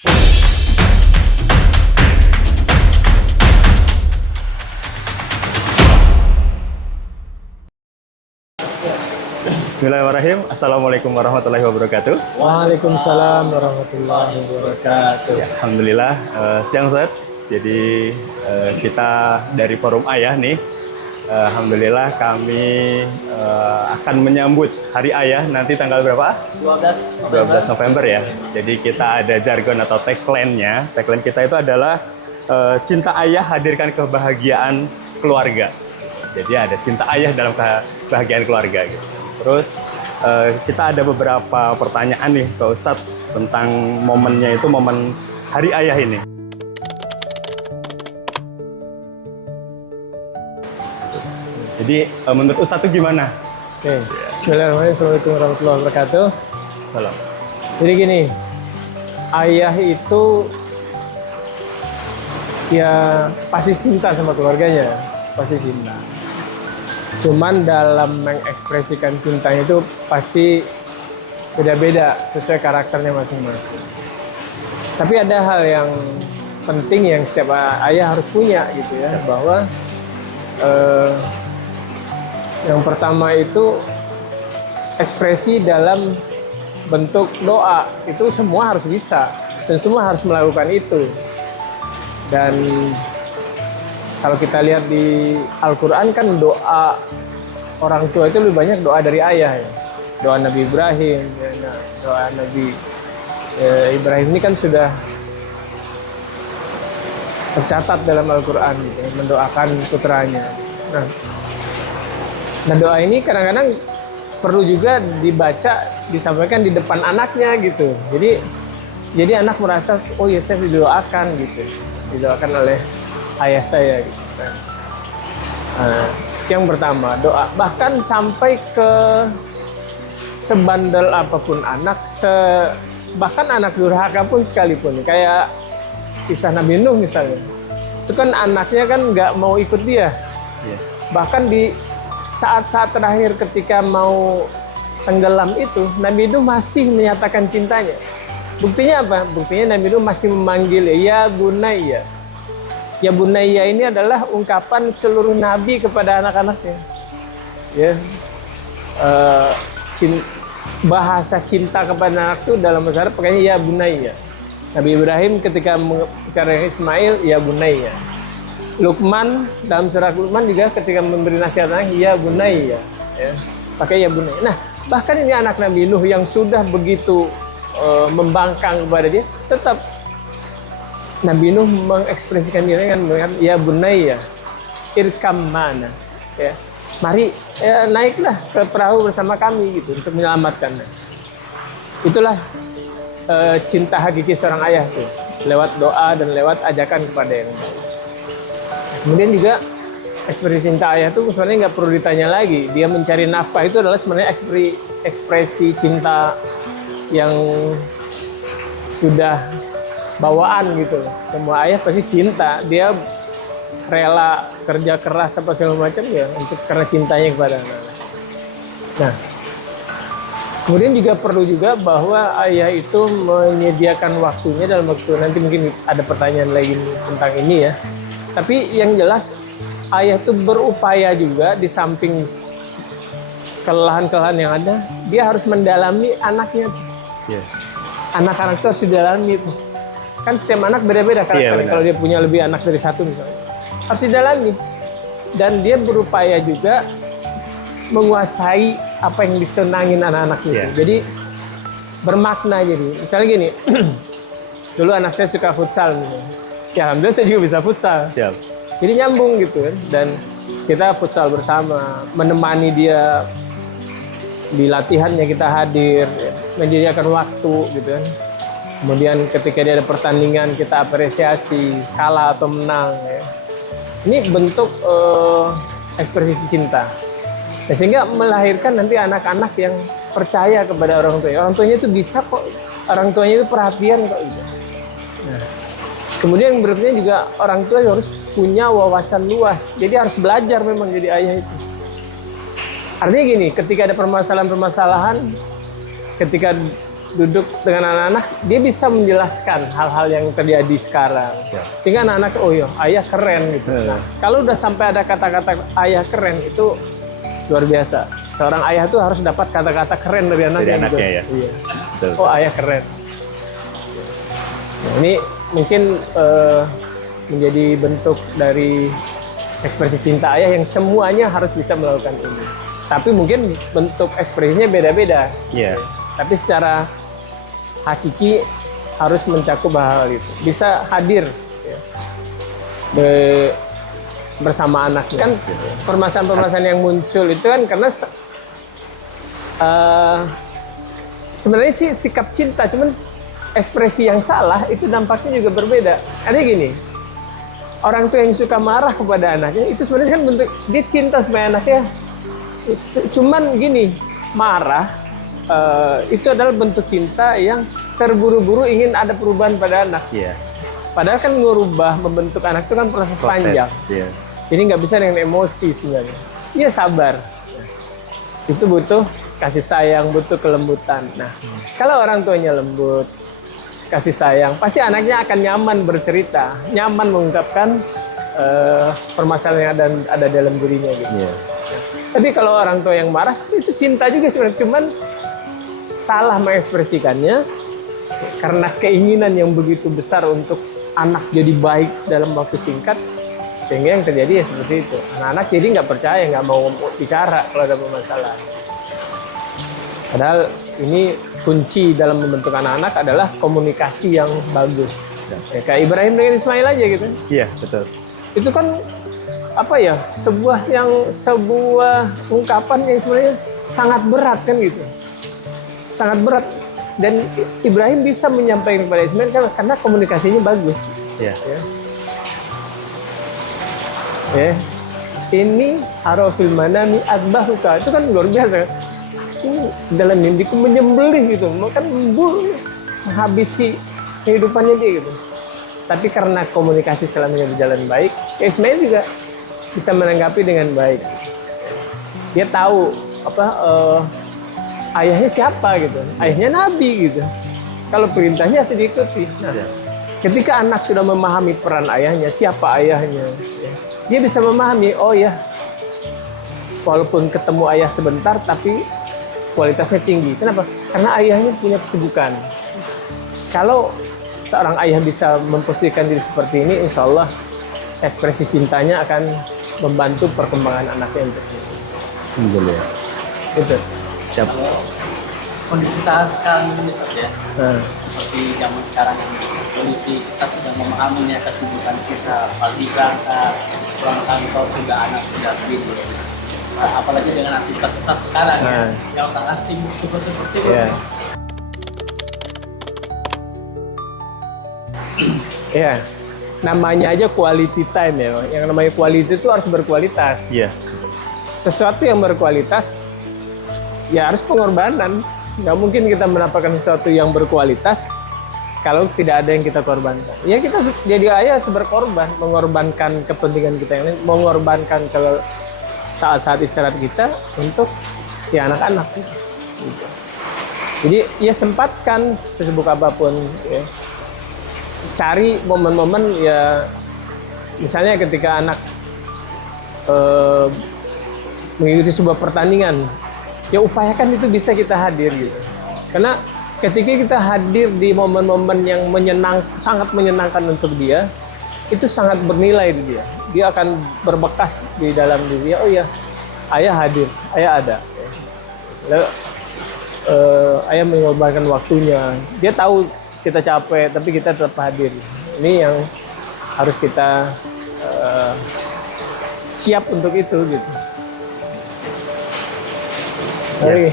Bismillahirrahmanirrahim. Assalamualaikum warahmatullahi wabarakatuh. Waalaikumsalam warahmatullahi wabarakatuh. Ya, alhamdulillah siang Ustaz. Jadi kita dari Forum Ayah nih, alhamdulillah kami akan menyambut Hari Ayah nanti tanggal berapa? 12 November ya. Jadi kita ada jargon atau tagline-nya. Tagline kita itu adalah cinta ayah hadirkan kebahagiaan keluarga. Jadi ada cinta ayah dalam kebahagiaan keluarga gitu. Terus kita ada beberapa pertanyaan nih ke Ustadz tentang momennya itu momen Hari Ayah ini. Jadi menurut Ustadz itu gimana? Oke, Bismillahirrahmanirrahim. Assalamualaikum warahmatullahi wabarakatuh. Salam. Jadi gini, ayah itu ya pasti cinta sama keluarganya, pasti cinta. Cuman dalam mengekspresikan cintanya itu pasti beda-beda sesuai karakternya masing-masing. Tapi ada hal yang penting yang setiap ayah harus punya gitu ya, bahwa yang pertama itu ekspresi dalam bentuk doa, itu semua harus bisa dan semua harus melakukan itu. Dan kalau kita lihat di Al-Quran kan doa orang tua itu lebih banyak doa dari ayah ya. Doa Nabi Ibrahim, doa Nabi Ibrahim ini kan sudah tercatat dalam Al-Quran gitu, mendoakan putranya. Nah doa ini kadang-kadang perlu juga dibaca, disampaikan di depan anaknya gitu. Jadi anak merasa, oh ya saya didoakan gitu, didoakan oleh ayah saya gitu. Yang pertama doa, bahkan sampai ke sebandel apapun anak, bahkan anak durhaka pun sekalipun, kayak kisah Nabi Nuh misalnya, itu kan anaknya kan nggak mau ikut dia. Bahkan di saat-saat terakhir ketika mau tenggelam itu, Nabi Nuh masih menyatakan cintanya. Buktinya apa? Buktinya Nabi Nuh masih memanggil ya Bunayya. Ya Bunayya ini adalah ungkapan seluruh nabi kepada anak-anaknya. Ya, bahasa cinta kepada anak itu dalam bahasa Arab pakainya ya Bunayya. Nabi Ibrahim ketika bicara Ismail ya Bunayya. Luqman dalam surah Luqman juga ketika memberi nasihat anak ya Bunayya. Ya, pakai ya Bunayya. Nah, bahkan ini anak Nabi Nuh yang sudah begitu membangkang kepada dia, tetap Nabi Nuh mengekspresikan dirinya dengan ya Bunayya irkam mana, ya mari ya, naiklah ke perahu bersama kami gitu untuk menyelamatkan. Itulah cinta hakiki seorang ayah tuh, lewat doa dan lewat ajakan kepada yang baik. Kemudian juga ekspresi cinta ayah tuh sebenarnya nggak perlu ditanya lagi, dia mencari nafkah itu adalah sebenarnya ekspresi cinta yang sudah bawaan gitu. Semua ayah pasti cinta, dia rela kerja keras apa segala macam ya untuk karena cintanya kepada anak. Nah, kemudian juga perlu juga bahwa ayah itu menyediakan waktunya dalam waktu, nanti mungkin ada pertanyaan lagi tentang ini ya. Tapi yang jelas ayah itu berupaya juga di samping kelelahan-kelelahan yang ada, dia harus mendalami anaknya. Anak-anak itu harus didalami tuh. Kan setiap anak beda-beda karakternya. Kalau dia punya lebih anak dari satu misalnya, harus didalami. Dan dia berupaya juga menguasai apa yang disenangin anak-anaknya. Jadi bermakna. Jadi misalnya gini, dulu anak saya suka futsal misalnya. Ya alhamdulillah saya juga bisa futsal. Jadi nyambung gitu kan. Dan kita futsal bersama, menemani dia di latihannya, kita hadir, menyediakan waktu gitu kan. Kemudian ketika dia ada pertandingan kita apresiasi, kalah atau menang. Ya. Ini bentuk ekspresi cinta. Ya, sehingga melahirkan nanti anak-anak yang percaya kepada orang tuanya. Orang tuanya itu bisa kok, orang tuanya itu perhatian kok. Gitu. Nah, kemudian berikutnya juga orang tua harus punya wawasan luas. Jadi harus belajar memang jadi ayah itu. Artinya gini, ketika ada permasalahan-permasalahan, ketika duduk dengan anak-anak, dia bisa menjelaskan hal-hal yang terjadi sekarang. Siap. Sehingga anak-anak, oh iya, ayah keren gitu. Nah, kalau udah sampai ada kata-kata ayah keren, itu luar biasa. Seorang ayah tuh harus dapat kata-kata keren dari anaknya. Dari anaknya gitu. ya. Iya. Betul. Oh, ayah keren. Nah, ini mungkin menjadi bentuk dari ekspresi cinta ayah yang semuanya harus bisa melakukan ini. Tapi mungkin bentuk ekspresinya beda-beda. Iya. Tapi secara hakiki harus mencakup hal itu. Bisa hadir ya, bersama anaknya. Kan permasalahan-permasalahan yang muncul itu kan karena sebenarnya sih sikap cinta, cuman ekspresi yang salah itu dampaknya juga berbeda. Karena gini, orang tua yang suka marah kepada anaknya itu sebenarnya kan bentuk dia cinta sama anaknya. Cuman gini, marah itu adalah bentuk cinta yang terburu-buru ingin ada perubahan pada anak. Iya. Padahal kan ngubah membentuk anak itu kan proses panjang. Iya. Jadi nggak bisa dengan emosi sebenarnya. Iya sabar. Itu butuh kasih sayang, butuh kelembutan. Nah, kalau orang tuanya lembut, kasih sayang, pasti anaknya akan nyaman bercerita, nyaman mengungkapkan permasalahan yang ada dalam dirinya gitu. Iya. Tapi kalau orang tua yang marah, itu cinta juga sebenarnya, cuman salah mengekspresikannya karena keinginan yang begitu besar untuk anak jadi baik dalam waktu singkat, sehingga yang terjadi ya seperti itu. Anak-anak jadi nggak percaya, nggak mau bicara kalau ada masalah. Padahal ini kunci dalam membentuk anak-anak adalah komunikasi yang bagus. Ya, kayak Ibrahim dengan Ismail aja gitu. Iya, betul. Itu kan apa ya, sebuah ungkapan yang sebenarnya sangat berat kan gitu. Sangat berat, dan Ibrahim bisa menyampaikan kepada Ismail karena komunikasinya bagus. Iya. Ya. Ini harofil manami adbahuka, itu kan luar biasa. Ini dalam mimpiku menyembelih gitu, makan menghabisi kehidupannya dia gitu. Tapi karena komunikasi selamanya berjalan baik, Ismail juga bisa menanggapi dengan baik. Dia tahu ayahnya siapa gitu, ayahnya Nabi gitu. Kalau perintahnya harus diikuti. Nah, ketika anak sudah memahami peran ayahnya, siapa ayahnya, ya, dia bisa memahami, oh ya, walaupun ketemu ayah sebentar, tapi kualitasnya tinggi. Kenapa? Karena ayahnya punya kesibukan. Kalau seorang ayah bisa memposisikan diri seperti ini, insya Allah ekspresi cintanya akan membantu perkembangan anaknya untuk itu. Alhamdulillah. Gitu. Siap. Kondisi saat sekarang ini saja seperti zaman sekarang ini, kondisi kita sudah memahami kesibukan kita, pagi berangkat, pulang kantor juga anak sudah tidur. Apalagi dengan aktivitas kita sekarang ya, yang sangat sibuk. Yeah. Ya, namanya aja quality time ya. Yang namanya quality itu harus berkualitas. Iya. Sesuatu yang berkualitas ya harus pengorbanan. Nggak mungkin kita mendapatkan sesuatu yang berkualitas kalau tidak ada yang kita korbankan. Ya kita jadi ayah harus berkorban, mengorbankan kepentingan kita yang lain, mengorbankan kalau saat-saat istirahat kita untuk ya anak-anak. Gitu. Jadi ya sempatkan sesibuk apapun. Ya. Cari momen-momen ya, misalnya ketika anak mengikuti sebuah pertandingan, ya upayakan itu bisa kita hadir gitu. Karena ketika kita hadir di momen-momen yang sangat menyenangkan untuk dia, itu sangat bernilai di dia. Dia akan berbekas di dalam diri dia. Oh ya, ayah hadir, ayah ada. Lalu, ayah mengorbankan waktunya. Dia tahu kita capek, tapi kita tetap hadir. Ini yang harus kita siap untuk itu gitu. Ya.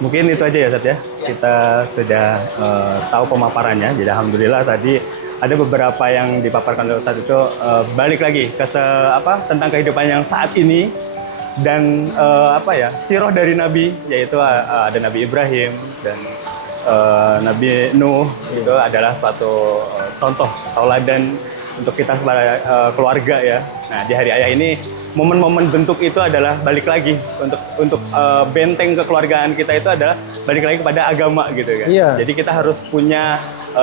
Mungkin itu aja ya Ustadz ya. Kita sudah tahu pemaparannya. Jadi alhamdulillah tadi ada beberapa yang dipaparkan oleh Ustadz itu balik lagi ke tentang kehidupan yang saat ini dan sirah dari Nabi, yaitu ada Nabi Ibrahim dan Nabi Nuh. Itu adalah suatu contoh tauladan untuk kita sebagai keluarga ya. Nah di hari ayah ini momen-momen bentuk itu adalah balik lagi untuk benteng kekeluargaan kita itu adalah balik lagi kepada agama gitu kan. Iya. Jadi kita harus punya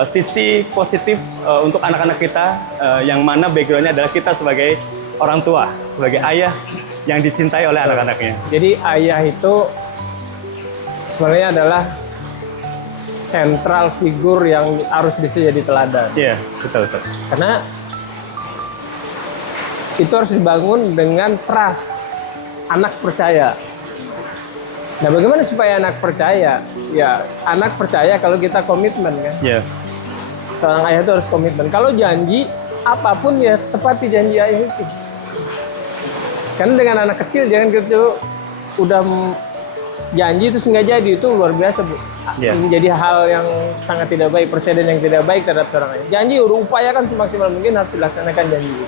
sisi positif untuk anak-anak kita yang mana backgroundnya adalah kita sebagai orang tua, sebagai ayah yang dicintai oleh anak-anaknya. Jadi ayah itu sebenarnya adalah sentral figur yang harus bisa jadi teladan. Iya, betul Ustaz. Karena itu harus dibangun dengan trust. Anak percaya. Nah, bagaimana supaya anak percaya? Ya, anak percaya kalau kita komitmen kan. Iya. Seorang ayah itu harus komitmen. Kalau janji, apapun ya tepati janji ayah itu. Karena dengan anak kecil, jangan kita udah janji itu nggak jadi, itu luar biasa, Bu. Iya. Menjadi hal yang sangat tidak baik, presiden yang tidak baik terhadap seorang ayah. Janji udah upayakan semaksimal mungkin harus dilaksanakan janji itu.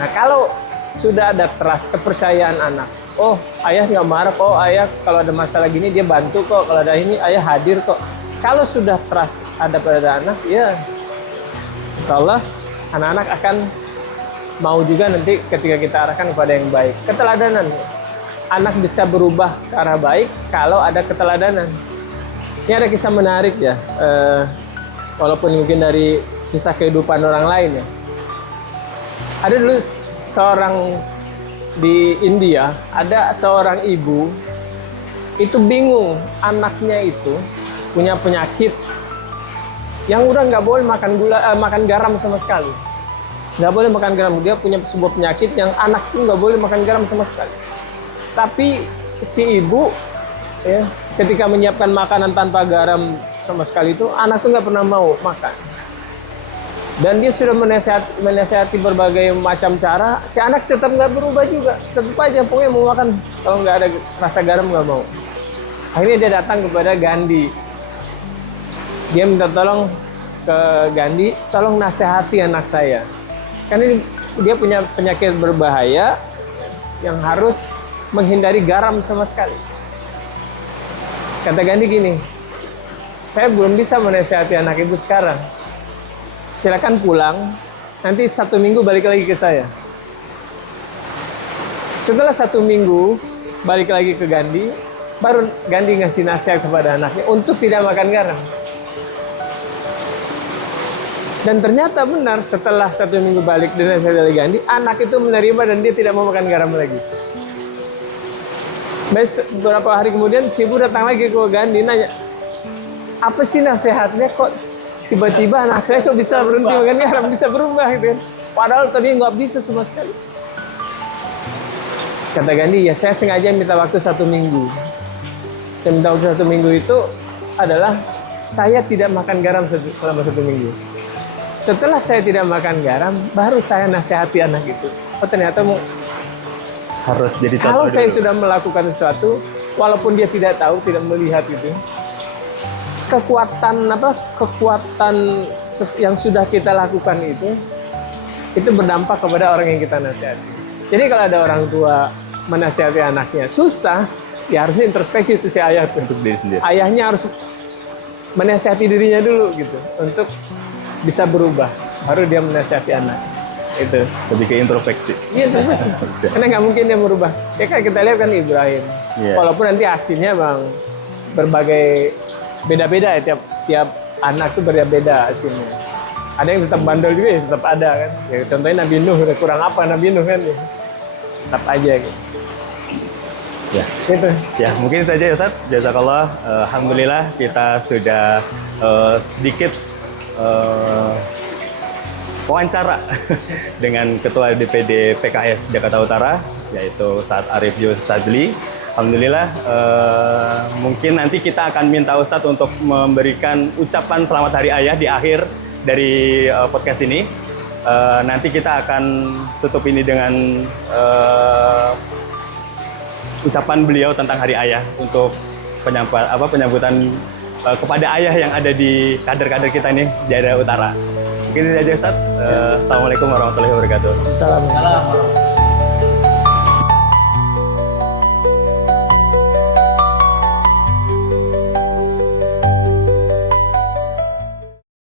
Nah, kalau sudah ada trust, kepercayaan anak, oh ayah nggak marah, oh ayah kalau ada masalah gini dia bantu kok, kalau ada ini ayah hadir kok. Kalau sudah trust ada pada anak, ya insya Allah anak-anak akan mau juga nanti ketika kita arahkan kepada yang baik. Keteladanan, anak bisa berubah ke arah baik kalau ada keteladanan. Ini ada kisah menarik ya, walaupun mungkin dari kisah kehidupan orang lain ya. Ada dulu seorang di India, ada seorang ibu itu bingung anaknya itu punya penyakit yang udah nggak boleh makan makan garam sama sekali, nggak boleh makan garam. Dia punya sebuah penyakit yang anak itu nggak boleh makan garam sama sekali. Tapi si ibu ya, ketika menyiapkan makanan tanpa garam sama sekali itu anak tuh nggak pernah mau makan. Dan dia sudah menasihati berbagai macam cara, si anak tetap nggak berubah juga, tetap aja pokoknya mau makan, kalau nggak ada rasa garam nggak mau. Akhirnya dia datang kepada Gandhi. Dia minta tolong ke Gandhi, tolong nasihati anak saya. Karena dia punya penyakit berbahaya yang harus menghindari garam sama sekali. Kata Gandhi gini, saya belum bisa menasihati anak ibu sekarang. Silakan pulang, nanti 1 minggu balik lagi ke saya. Setelah 1 minggu balik lagi ke Gandhi, baru Gandhi ngasih nasihat kepada anaknya untuk tidak makan garam. Dan ternyata benar, setelah 1 minggu balik dari nasihat dari Gandhi, anak itu menerima dan dia tidak mau makan garam lagi. Beberapa hari kemudian si ibu datang lagi ke Gandhi nanya, apa sih nasihatnya kok tiba-tiba anak saya kok bisa berhenti makan garam, bisa berubah gitu kan. Padahal tadi nggak bisa sama sekali. Kata Gandhi, ya saya sengaja minta waktu 1 minggu. Saya minta waktu 1 minggu itu adalah saya tidak makan garam selama 1 minggu. Setelah saya tidak makan garam, baru saya nasihati anak itu. Oh ternyata Harus jadi contoh kalau saya dulu. sudah melakukan sesuatu, walaupun dia tidak tahu, tidak melihat itu, kekuatan yang sudah kita lakukan itu berdampak kepada orang yang kita nasihati. Jadi kalau ada orang tua menasihati anaknya susah, ya harusnya introspeksi itu si ayah tuh. Untuk diri sendiri. Ayahnya harus menasihati dirinya dulu gitu untuk bisa berubah, baru dia menasihati anak. Itu Lebih ke introspeksi. iya introspeksi. Karena nggak mungkin dia merubah. Ya kan kita lihat kan Ibrahim, Iya. walaupun nanti hasilnya bang berbagai beda-beda ya, tiap anak tuh berbeda hasilnya. Ada yang tetap bandel juga ya, tetap ada kan. Ya, contohnya Nabi Nuh, kurang apa Nabi Nuh kan ya. Tetap aja gitu. Ya. Gitu. Ya, mungkin itu aja ya Ustaz. Jazakallah. Alhamdulillah kita sudah sedikit wawancara dengan Ketua DPD PKS Jakarta Utara, yaitu Ustadz Arief Yusuf Sadli. Alhamdulillah, mungkin nanti kita akan minta Ustadz untuk memberikan ucapan selamat Hari Ayah di akhir dari podcast ini. Nanti kita akan tutup ini dengan ucapan beliau tentang Hari Ayah untuk penyambutan kepada ayah yang ada di kader-kader kita ini di daerah utara. Mungkin itu saja Ustadz. Assalamualaikum warahmatullahi wabarakatuh. Salam. Salam.